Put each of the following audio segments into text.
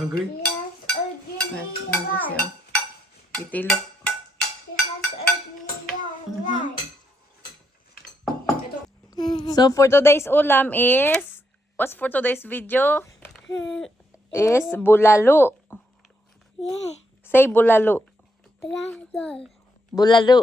hungry? Yes, a Let's green light. Itilok. She has a green light. So for today's ulam is, what's for today's video? Is bulalo. Yeah, Say bulalo. bravo, Bulalo.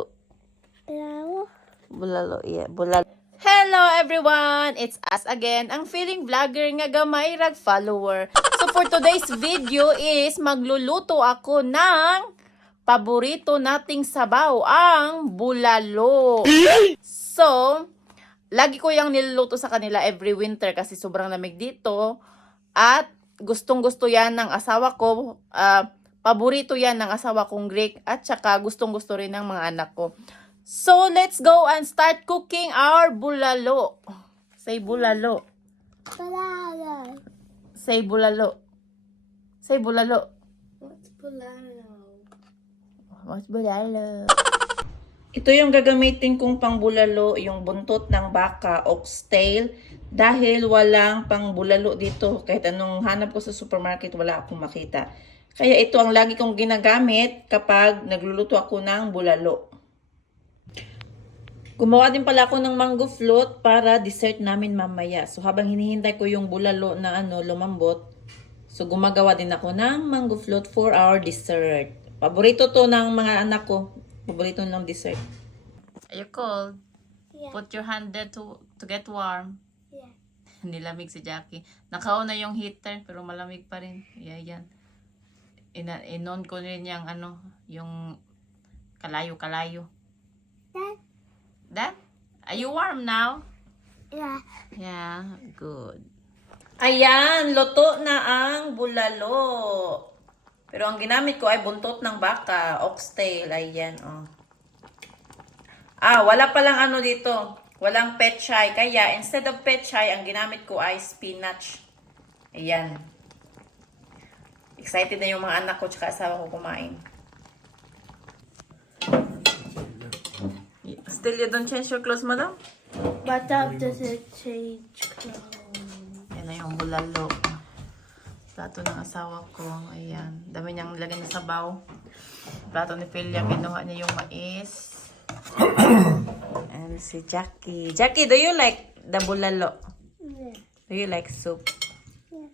bravo. Bulalo, yeah, bulalo. Hello everyone! It's us again, ang feeling vlogger nga gamay rag follower. So for today's video is magluluto ako ng paborito nating sabaw, ang bulalo. So, lagi ko yung niluluto sa kanila every winter kasi sobrang lamig dito. At gustong-gusto yan ng asawa ko. Paborito yan ng asawa kong Greek. At saka gustong-gusto rin ng mga anak ko. So, let's go and start cooking our bulalo. Say bulalo. Bulalo. Say bulalo. Say bulalo. What's bulalo? What's bulalo? Ito yung gagamitin kong pang bulalo, yung buntot ng baka, oxtail. Dahil walang pang bulalo dito. Kahit anong hanap ko sa supermarket, wala akong makita. Kaya ito ang lagi kong ginagamit kapag nagluluto ako ng bulalo. Gumawa din pala ako ng mango float para dessert namin mamaya. So habang hinihintay ko yung bulalo na lumambot, so gumagawa din ako ng mango float for our dessert. Paborito to ng mga anak ko. Paborito ng dessert. Are you cold? Yeah. Put your hand there to get warm. Yeah. Nilamig si Jackie. Nakaon na yung heater pero malamig pa rin. Yeah, yan. Inon ko rin yung yung kalayo-kalayo. Dad? That? Are you warm now? Yeah. Yeah, good. Ayan, luto na ang bulalo. Pero ang ginamit ko ay buntot ng baka, oxtail. Ayan, oh. Wala palang dito. Walang pechay. Kaya, instead of pechay, ang ginamit ko ay spinach. Ayan. Excited na yung mga anak ko tsaka asawa ko kumain. Still, you don't change your clothes, madam? But Dad doesn't change clothes. Yan na yung bulalo. Plato ng asawa ko. Ayan. Dami niyang nilagay na sabaw. Plato ni Philia, kinuha niya yung mais. And si Jackie. Jackie, do you like the bulalo? Yeah. Do you like soup? Yeah.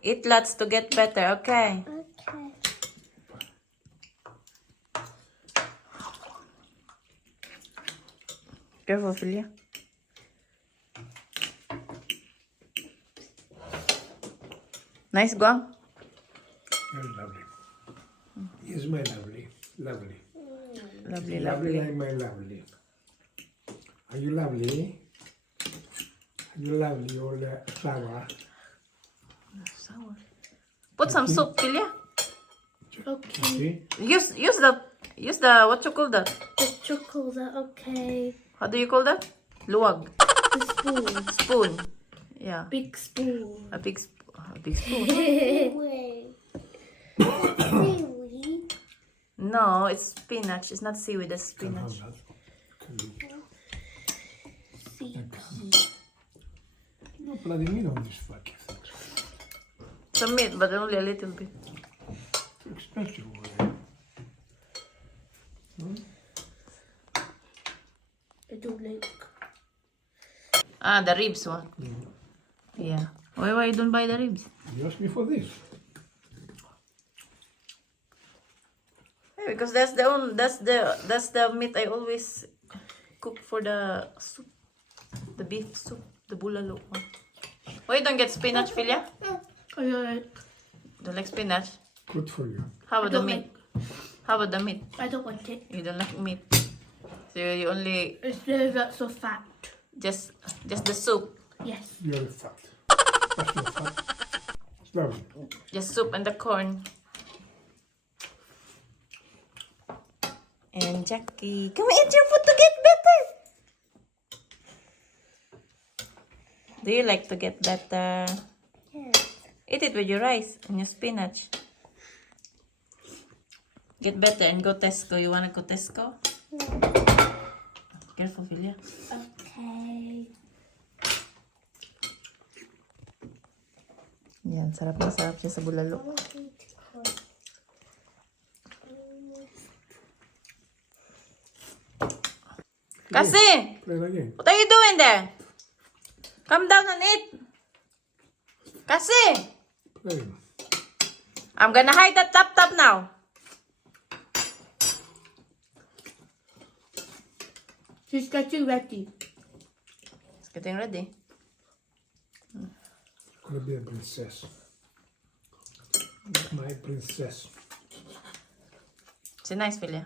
Eat lots to get better, okay? Okay. Careful, Philia. Nice, Guang. Very lovely. Yes, my lovely. Lovely. Lovely, Lovely lovely. like my lovely. Are you lovely? Are you lovely, old flower? Sour. Put some soup, Philia. Okay. See? Use the what you call that? The chocolate, okay. How do you call that? Luwag. The spoon. Spoon. Yeah. Big spoon. A big spoon. Seaweed. Seaweed. No, it's spinach. It's not seaweed. It's Come on, spinach. lad. Seaweed. No bloody meat on this fucking thing. Some meat, but only a little bit. Too expensive over here. I don't like. The ribs one. Yeah. Why you don't buy the ribs? You asked me for this. Yeah, because that's the meat I always cook for the soup, the beef soup, the bulalo one. Why you don't get spinach, Philia? I like. Don't like spinach? Good for you. How about the don't meat? How about the meat? I don't like it. You don't like meat. So you only It's not so fat. just the soup. Yes. You're fat. That's not fat. It's lovely. Just soup and the corn. And Jackie, come eat your food to get better. Do you like to get better? Yes. Eat it with your rice and your spinach. Get better and go Tesco. You wanna go Tesco? Careful, Philia. Okay. Yan, sarap na sarap siya sa bulalo. Kasi, Play it again. what are you doing there? Come down and eat. Kasi, Play it. I'm gonna hide that top now. She's getting ready. It's getting ready. Gonna be a princess. My princess. It's a nice, Philia.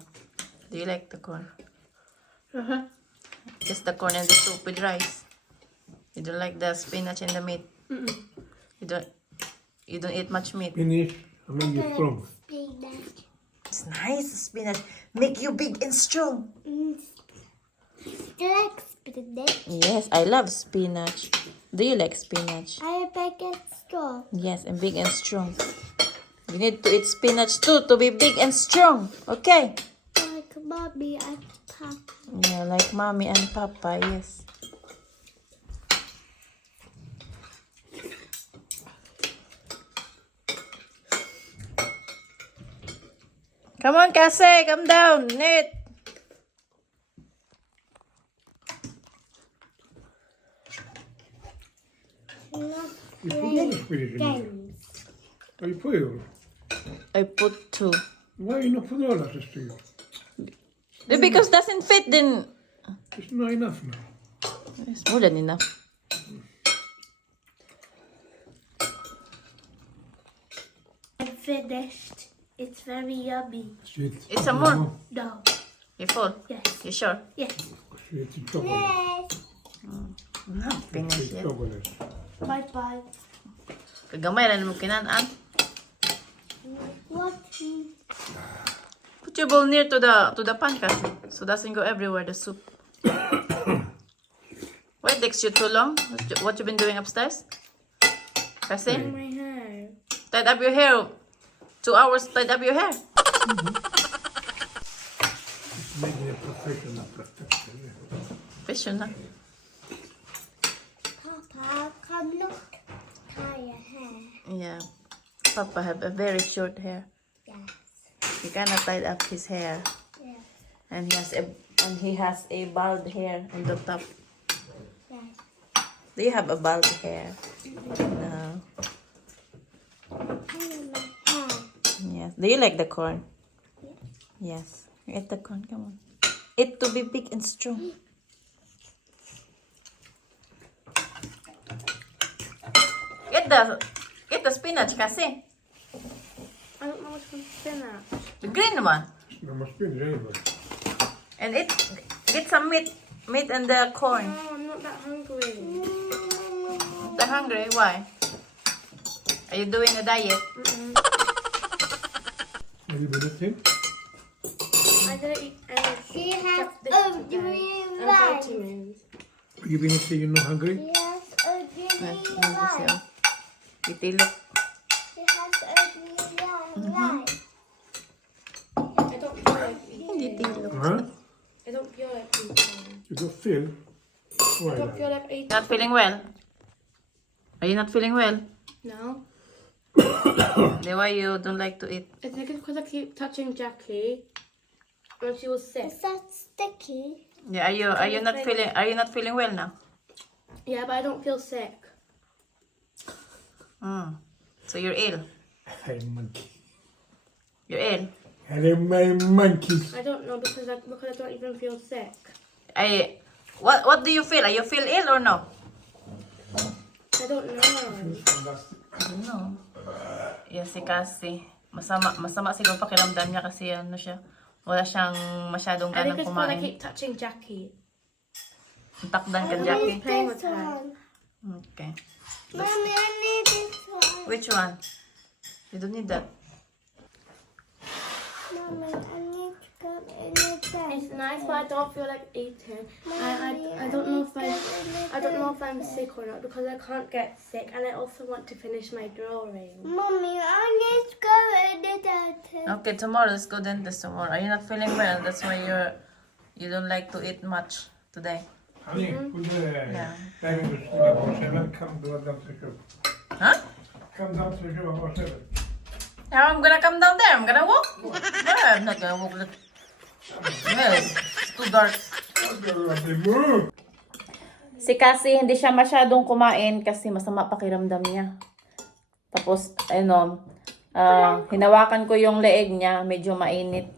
Do you like the corn? Uh-huh. Just the corn and the soup with rice. You don't like the spinach and the meat. You don't eat much meat. Finish. I make you strong. Spinach. It's nice spinach. Make you big and strong. Do you like spinach? Yes, I love spinach. Do you like spinach? I bake it strong. Yes, and big and strong. You need to eat spinach too to be big and strong. Okay? Like mommy and papa. Yeah, like mommy and papa, yes. Come on, Cassie, come down. Nate. You put all the spinach in there. Games. Oh, you put it all. I put 2. Why you not put all that still? Because doesn't fit then. It's not enough now. It's more than enough. I'm finished. It's very yummy. Sweet. It's some more. No. You full? Yes. You sure? Yes. Sweet chocolate. No, finish Sweet yet. chocolate. Bye bye. Kagamay na mo kinaan. What? Put your bowl near to the pan kasi. So doesn't go everywhere, the soup. Why it takes you too long? What you been doing upstairs? Kasi? My hair. Tied up your hair. 2 hours tied up your hair. It's making a professional. Professional. Papa, come look. Tie your hair. Yeah. Papa have a very short hair. Yes. He cannot tie up his hair. Yes. And he has a bald hair on the top. Yes. Do you have a bald hair? No. My hair. Yes. Do you like the corn? Yes. Eat the corn. Come on. Eat to be big and strong. Get the spinach kasi. I don't know which one's spinach. The green one. There must be anyway. And get some meat and the corn. No, I'm not that hungry. They're hungry. Why? Are you doing a diet? Have you been eating? I didn't eat any. She has this a today. green And rice. vitamins. You been eating, you're not hungry? She has a green rice. Itilok. She has a green rice. I don't feel like eating. Itilok. Huh? I don't feel like eating. You don't feel? I Why? don't feel like eating. Not feeling well? Are you not feeling well? No. Then why you don't like to eat? I think it's because I keep touching Jackie when she was sick. Is that sticky? Yeah, are you not feeling well now? Yeah, but I don't feel sick. So you're ill. Hey, monkey. You're ill. Hello, my monkeys. I don't know because I don't even feel sick. What do you feel? Are you feel ill or no? I don't know. No. Yes, kasi masama siguro pakiramdam niya kasi ano siya. Wala siyang masyadong I think ganang it's because I kumain. keep touching Jackie. Takdan ka, Jackie. Playing with This her. one. Okay. Mommy, I need this one. Which one? You don't need that. Mommy, I need to go in the bed. It's nice, but I don't feel like eating. I don't know if I'm sick or not because I can't get sick, and I also want to finish my drawing. Mommy, I need to go in the dentist. Okay, tomorrow let's go dentist tomorrow. Are you not feeling well? That's why you don't like to eat much today. Honey, put the Yeah. diamond to sleep. Come to the doctor. Huh? Come down to the room about 7. Now I'm gonna come down there. I'm gonna walk. No, I'm not gonna walk. Yes, it's too dark. Move! Si Cassie, hindi siya masyadong kumain kasi masama pakiramdam niya. Tapos, hinawakan ko yung leeg niya, medyo mainit.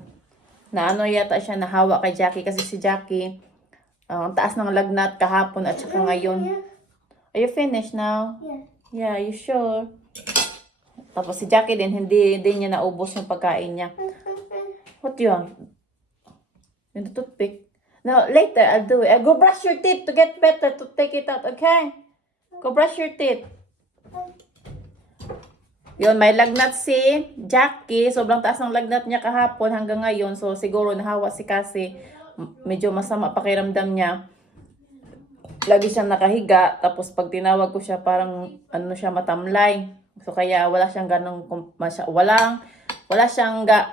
Na ano yata siya, nahawa kay Jackie kasi si Jackie, ang taas ng lagnat kahapon at saka ngayon. Are you finished now? Yeah. Yeah, you sure? Tapos si Jackie din, hindi niya naubos yung pagkain niya. What you want? Yung toothpick? No, later I'll do it. Go brush your teeth to get better to take it out, okay? Go brush your teeth. Yun, may lagnat si Jackie. Sobrang taas ng lagnat niya kahapon hanggang ngayon. So, siguro nahawa si Cassie. Medyo masama pakiramdam niya. Lagi siyang nakahiga. Tapos, pag tinawag ko siya, parang siya matamlay. So, kaya wala siyang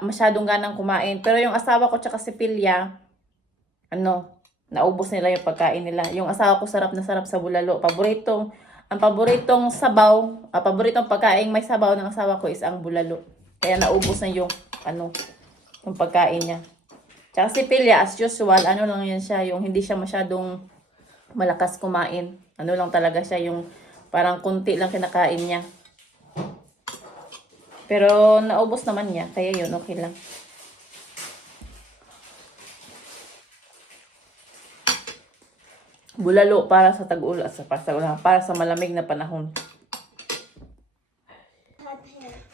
masyadong ganang kumain. Pero yung asawa ko tsaka si Pilya, naubos nila yung pagkain nila. Yung asawa ko sarap na sarap sa bulalo. Ang paboritong pagkain may sabaw ng asawa ko is ang bulalo. Kaya naubos na yung pagkain niya. Tsaka si Pilya, as usual, lang yan siya, yung hindi siya masyadong malakas kumain. Lang talaga siya, yung parang kunti lang kinakain niya. Pero naubos naman niya, kaya yun, okay lang. Bulalo para sa tag-ulan, para sa malamig na panahon.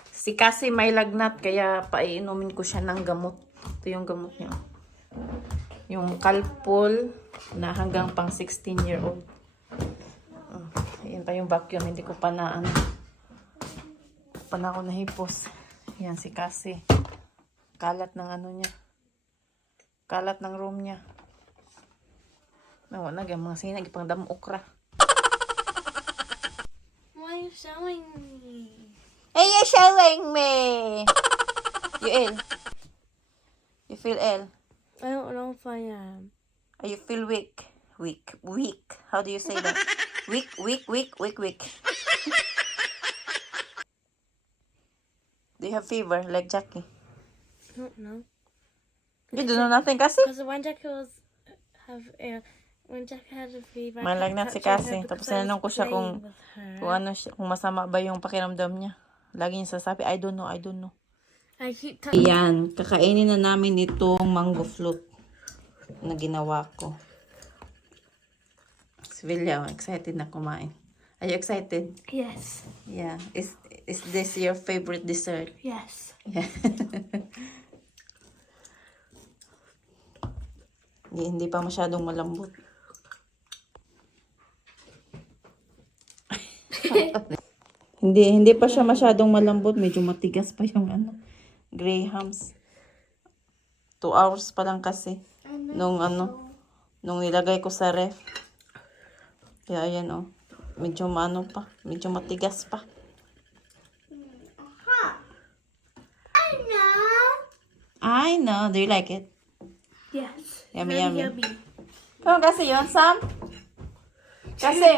Si Cassie may lagnat, kaya paiinumin ko siya ng gamot. Ito yung gamot niya. Yung Calpol na hanggang pang 16-year-old. Ayan pa yung vacuum, hindi ko pa na ako nahipos. Yan si Cassie. Kalat ng niya. Kalat ng room niya. Nawa na, mga sinag, ipang dam okra. Why are you showing me? Hey, you're showing me! You ill? You feel ill? I don't know if I am. Or you feel weak? Weak. How do you say that? Weak. Do you have fever like Jackie? I don't know. You don't know nothing, Cassie? Because when Jackie had a fever, May lagnat si Cassie. Tapos tinanong ko siya kung masama ba yung pakiramdam niya. Lagi niya sasabi, I don't know. I keep Ayan, kakainin na namin itong mango float na ginawa ko. Sevilla, excited na kumain. Are you excited? Yes. Yeah. Is this your favorite dessert? Yes. Yeah. Hindi pa masyadong malambot. Hindi pa siya masyadong malambot. Medyo matigas pa yung grahams. 2 hours pa lang kasi. Nung nilagay ko sa ref. Kaya ayan medyo pa. Medyo matigas pa. I know. Do you like it? Yes. Yummy. Yummy. Come on, kasi yun, Sam. Kasi,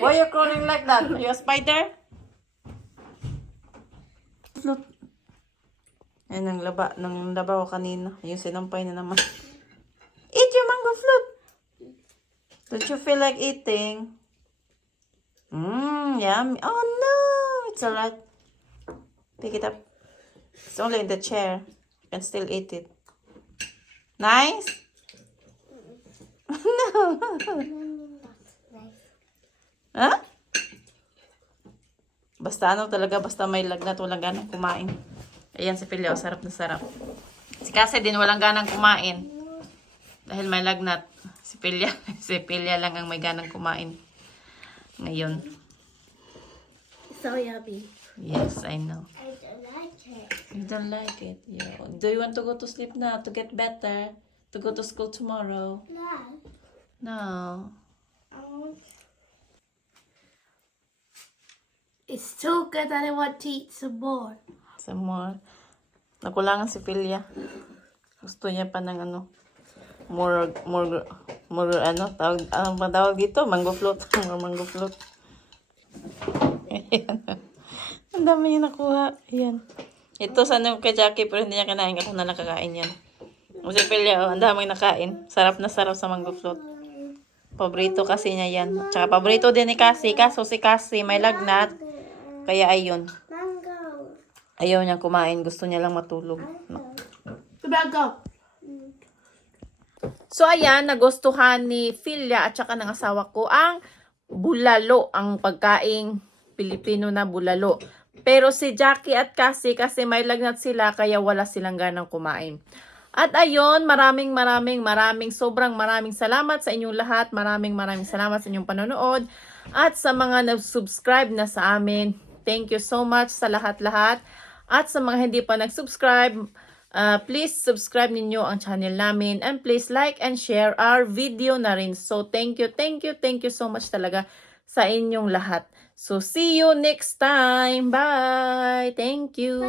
why you crawling like that? Are you a spider? Float. Ayan, ang labaw kanina. Yung sinampay na naman. Eat your mango float. Don't you feel like eating? Yummy. Oh no, it's alright. Pick it up. It's only in the chair. You can still eat it. Nice? No. Huh? Basta basta may lagnat, walang ganang kumain. Ayan si Pilya, sarap na sarap. Si Cassie din walang ganang kumain. Dahil may lagnat. Si Pilya lang ang may ganang kumain. Ngayon. So yummy. Yes, I know. I don't like it. You don't like it? Yeah. Do you want to go to sleep now to get better? To go to school tomorrow? No. No. It's so good that I want to eat some more. Some more. Nakulangan si Pilya. Gusto niya pa ng more tawag dito? Mango float. More mango float. Ayan. Ang dami niya nakuha. Ayan. Ito sana kay Jackie pero hindi niya kinain. Ako na lang kakain yan. O si Pelia, ang daming nakain. Sarap na sarap sa mango float. Paborito kasi niya yan. Tsaka paborito din ni Cassie. Kaso si Cassie may lagnat. Kaya ayun. Mango. Ayaw niyang kumain. Gusto niya lang matulog. Tobacco. So ayan, nagustuhan ni Philia at saka ng asawa ko ang bulalo. Ang pagkaing Pilipino na bulalo. Pero si Jackie at Cassie kasi may lagnat sila kaya wala silang ganang kumain. At ayun, sobrang maraming salamat sa inyong lahat. Maraming salamat sa inyong panonood. At sa mga nag-subscribe na sa amin, thank you so much sa lahat-lahat. At sa mga hindi pa nag-subscribe, please subscribe ninyo ang channel namin. And please like and share our video na rin. So thank you so much talaga sa inyong lahat. So see you next time. Bye! Thank you!